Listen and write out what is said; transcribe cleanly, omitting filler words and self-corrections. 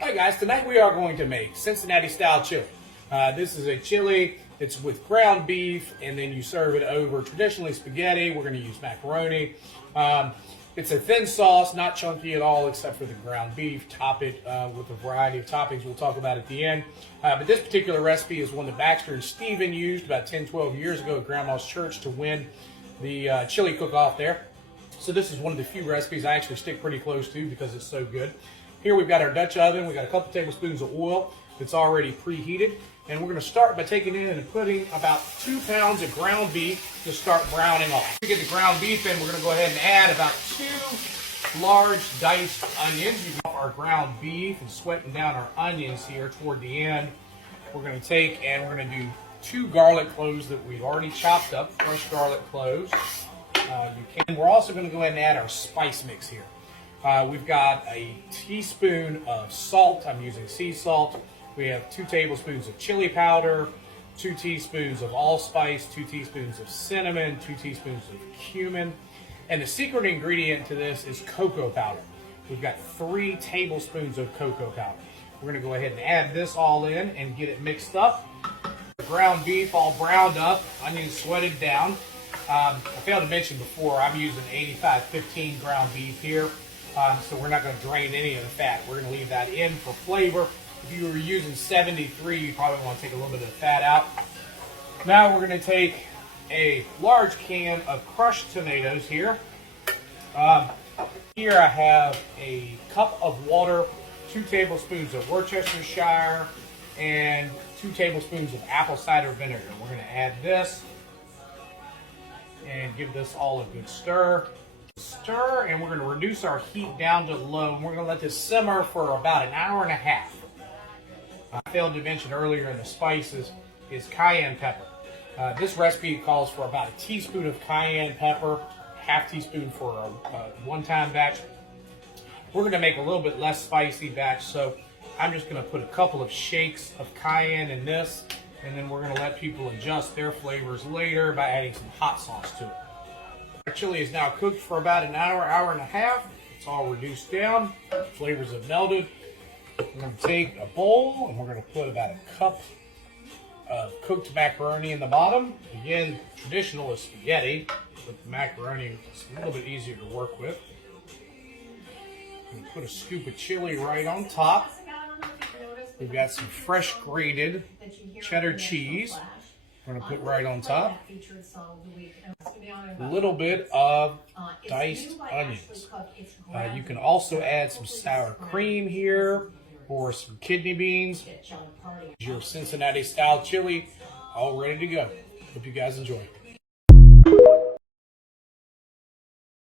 Hi guys, tonight we are going to make Cincinnati style chili. This is a chili that's with ground beef, and then you serve it over traditionally spaghetti. We're going to use macaroni. It's a thin sauce, not chunky at all except for the ground beef. Top it with a variety of toppings we'll talk about at the end. But this particular recipe is one that Baxter and Steven used about 10-12 years ago at Grandma's church to win the chili cook-off there. So this is one of the few recipes I actually stick pretty close to because it's so good. Here we've got our Dutch oven. We've got a couple tablespoons of oil that's already preheated. And we're going to start by taking in and putting about 2 pounds of ground beef to start browning off. To get the ground beef in, we're going to go ahead and add about 2 large diced onions. You can our ground beef and sweating down our onions here toward the end. We're going to take and we're going to do 2 garlic cloves that we've already chopped up, fresh garlic cloves. We're also going to go ahead and add our spice mix here. We've got a teaspoon of salt. I'm using sea salt. We have 2 tablespoons of chili powder, 2 teaspoons of allspice, 2 teaspoons of cinnamon, 2 teaspoons of cumin. And the secret ingredient to this is cocoa powder. We've got 3 tablespoons of cocoa powder. We're going to go ahead and add this all in and get it mixed up. The ground beef all browned up, onions sweated down. I failed to mention before, I'm using 85-15 ground beef here. So we're not going to drain any of the fat. We're going to leave that in for flavor. If you were using 73, you probably want to take a little bit of the fat out. Now we're going to take a large can of crushed tomatoes here. Here I have a cup of water, 2 tablespoons of Worcestershire, and 2 tablespoons of apple cider vinegar. We're going to add this and give this all a good stir. And we're going to reduce our heat down to low, and we're going to let this simmer for about an hour and a half. I failed to mention earlier in the spices is cayenne pepper. This recipe calls for about a teaspoon of cayenne pepper, half teaspoon for a one-time batch. We're going to make a little bit less spicy batch, so I'm just going to put a couple of shakes of cayenne in this, and then we're going to let people adjust their flavors later by adding some hot sauce to it. Our chili is now cooked for about an hour, hour and a half. It's all reduced down. The flavors have melted. We're going to take a bowl and we're going to put about a cup of cooked macaroni in the bottom. Again, traditional is spaghetti, but the macaroni is a little bit easier to work with. We're going to put a scoop of chili right on top. We've got some fresh grated cheddar cheese. We're going to put right on top. A little bit of diced onions. You can also add some sour cream here or some kidney beans. Your Cincinnati style chili all ready to go. Hope you guys enjoy.